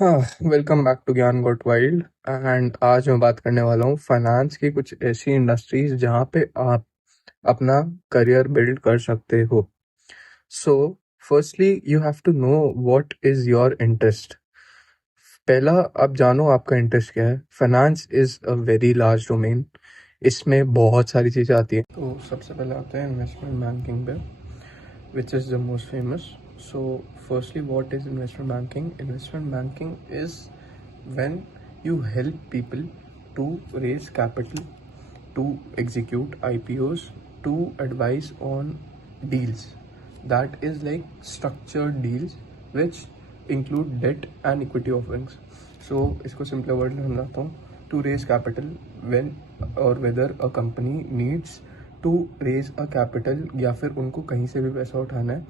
हाँ, welcome back to ज्ञान got wild. And आज मैं बात करने वाला हूँ फाइनेंस की कुछ ऐसी इंडस्ट्रीज जहाँ पे आप अपना करियर बिल्ड कर सकते हो। So firstly you have to know what is your interest. पहला, आप जानो आपका इंटरेस्ट क्या है। Finance is a very large domain, इसमें बहुत सारी चीज़ें आती हैं। तो सबसे पहले आते हैं इन्वेस्टमेंट बैंकिंग पे, which is the most famous. So, firstly, what is investment banking? Investment banking is when you help people to raise capital, to execute IPOs, to advise on deals. That is like structured deals which include debt and equity offerings. So, इसको simple word में समझाता हूँ. To raise capital when or whether a company needs to raise a capital या फिर उनको कहीं से भी पैसा उठाना है,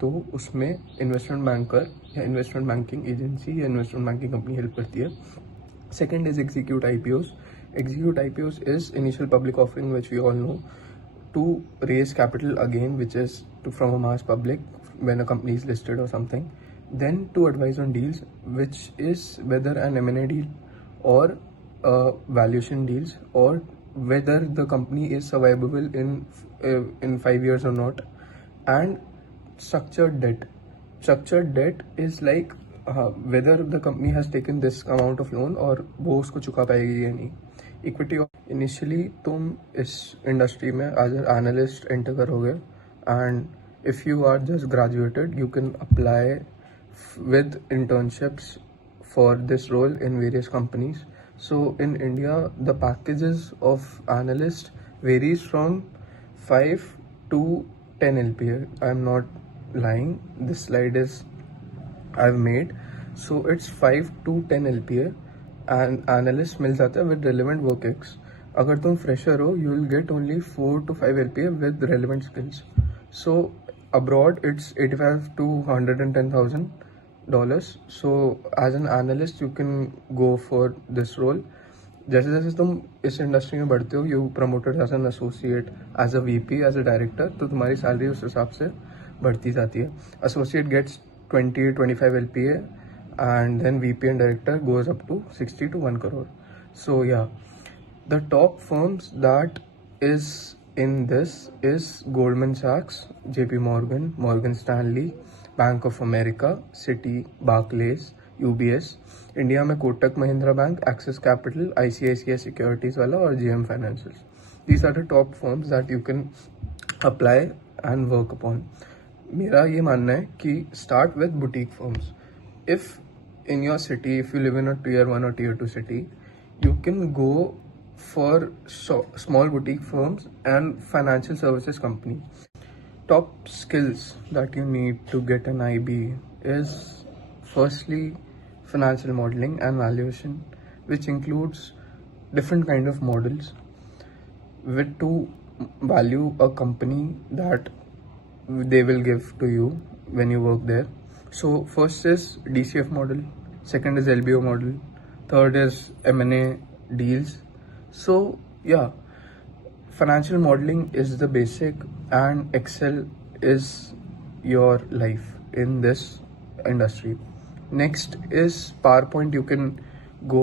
तो उसमें इन्वेस्टमेंट बैंकर या इन्वेस्टमेंट बैंकिंग एजेंसी या इन्वेस्टमेंट बैंकिंग कंपनी हेल्प करती है. Second is execute IPOs. Execute IPOs is initial public offering, which we all know, to raise capital again, which is from a mass public when a company is listed or something. Then to advise on deals, which is whether an M&A deal or valuation deals, or whether the company is survivable in 5 years or not. And structured debt. Structured debt is like whether the company has taken this amount of loan और वो उसको चुका पाएगी या नहीं. Equity. Initially तुम इस industry में एज एन एनालिस्ट एंटर करोगे, and if you are just graduated you can apply with internships for this role in various companies. So in India, the packages of analyst varies from 5 to 10 LPA. I'm not lying. This slide is I've made. So it's 5 to 10 LPA and analyst मिल जाता है with relevant work ex. अगर तुम fresher हो, you will get only 4 to 5 LPA with relevant skills. So abroad it's 85 to 110,000 dollars. So as an analyst you can go for this role. जैसे जैसे तुम इस industry में बढ़ते हो, you promoted as an associate, as a VP, as a director, तो तुम्हारी salary उस हिसाब से बढ़ती जाती है. Associate gets 20-25 LPA, and then VP and director goes up to 60 to 1 crore. So yeah, the top firms that is in this is Goldman Sachs, JP Morgan, Morgan Stanley, Bank of America, Citi, Barclays, UBS. India में Kotak Mahindra Bank, Axis Capital, ICICI securities वाला और GM Financial. These are the top firms that you can apply and work upon. मेरा ये मानना है कि start with boutique firms. If in your city, if you live in a tier 1 or tier 2 city, you can go for small boutique firms and financial services company. Top skills that you need to get an IB is firstly financial modeling and valuation, which includes different kind of models with to value a company that they will give to you when you work there. So first is DCF model, second is LBO model, third is M&A deals. So yeah, financial modeling is the basic, and Excel is your life in this industry. Next is PowerPoint. You can go,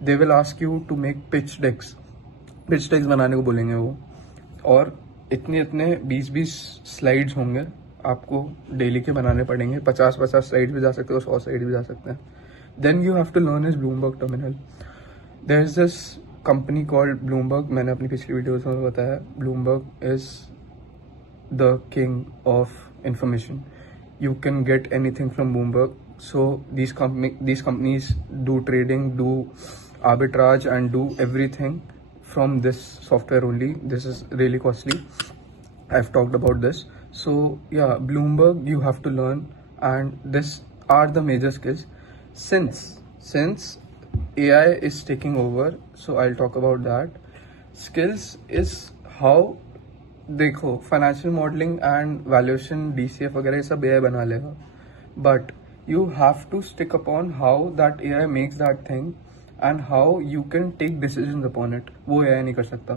they will ask you to make pitch decks. pitch decks बनाने को बोलेंगे वो, और इतने इतने 20-20 slides होंगे, आपको daily के बनाने पड़ेंगे. 50-50 स्लाइड्स भी जा सकते हो, 100 स्लाइड भी जा सकते हैं. Then you have to learn is Bloomberg terminal. There is this company called Bloomberg. मैंने अपनी पिछली वीडियोस में बताया, Bloomberg is the king of information. You can get anything from Bloomberg. So these companies do trading, do arbitrage, and do everything from this software only. This is really costly. I've talked about this. So yeah, Bloomberg you have to learn, and this are the major skills. Since AI is taking over, so I'll talk about that. Skills is how, देखो, financial modelling and valuation, DCF वगैरह ये सब AI बना लेगा, but you have to stick upon how that AI makes that thing and how you can take decisions upon it. वो AI नहीं कर सकता.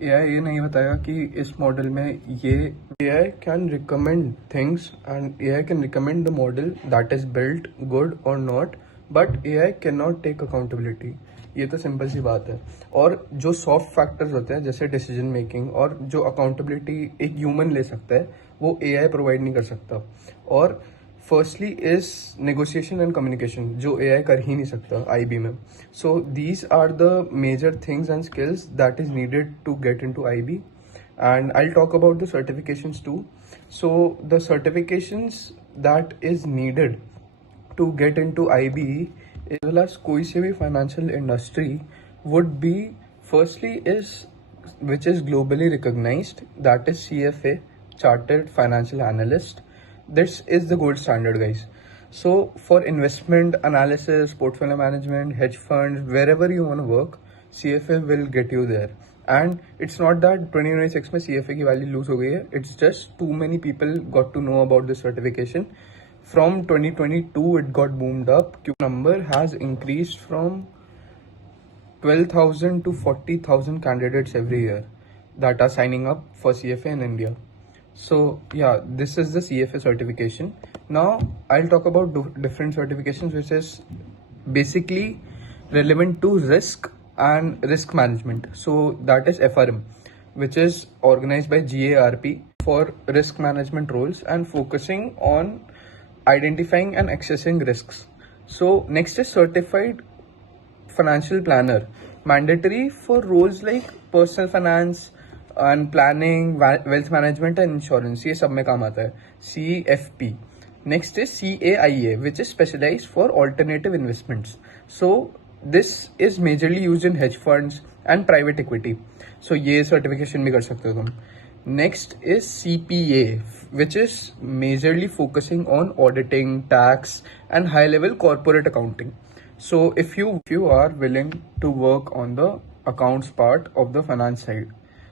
AI ये नहीं बताएगा कि इस मॉडल में ये. AI can recommend things and AI can recommend the model that is built good or not but AI can not take accountability, ये तो सिंपल सी बात है। और जो सॉफ्ट फैक्टर्स होते हैं जैसे डिसीजन मेकिंग और जो अकाउंटेबिलिटी एक ह्यूमन ले सकता है, वो AI प्रोवाइड नहीं कर सकता। और firstly is negotiation and communication, जो AI कर ही नहीं सकता IB में। So these are the major things and skills that is needed to get into IB, and I'll talk about the certifications too. So the certifications that is needed to get into IB as well as कोई से भी financial industry would be, firstly is which is globally recognized, that is CFA, Chartered Financial Analyst. This is the gold standard, guys. So for investment analysis, portfolio management, hedge funds, wherever you want to work, CFA will get you there. And it's not that 2026 में CFA की value lose हो गई है, it's just too many people got to know about this certification. From 2022 it got boomed up. Number has increased from 12,000 to 40,000 candidates every year that are signing up for CFA in India. So yeah, this is the CFA certification. Now I'll talk about different certifications which is basically relevant to risk and risk management. So that is FRM, which is organized by GARP for risk management roles and focusing on identifying and accessing risks. So next is certified financial planner, mandatory for roles like personal finance and planning, wealth management and insurance. ये सब में काम आता है. CFP. Next is CAIA, which is specialized for alternative investments. So this is majorly used in hedge funds and private equity. So ये certification भी कर सकते हो तुम. Next is CPA, which is majorly focusing on auditing, tax and high level corporate accounting. So if you are willing to work on the accounts part of the finance side,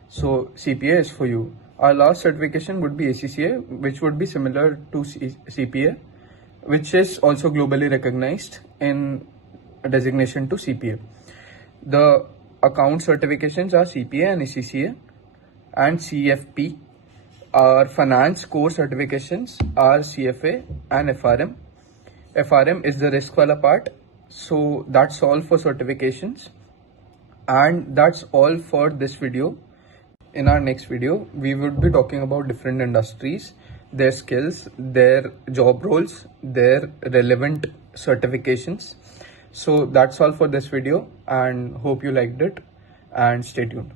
so CPA is for you. Our last certification would be ACCA, which would be similar to CPA, which is also globally recognized in designation to CPA. The account certifications are CPA and ACCA and CFP. Our finance core certifications are CFA and FRM. FRM is the risk wala part. So that's all for certifications, and that's all for this video. In our next video, we would be talking about different industries, their skills, their job roles, their relevant certifications. So that's all for this video, and hope you liked it, and stay tuned.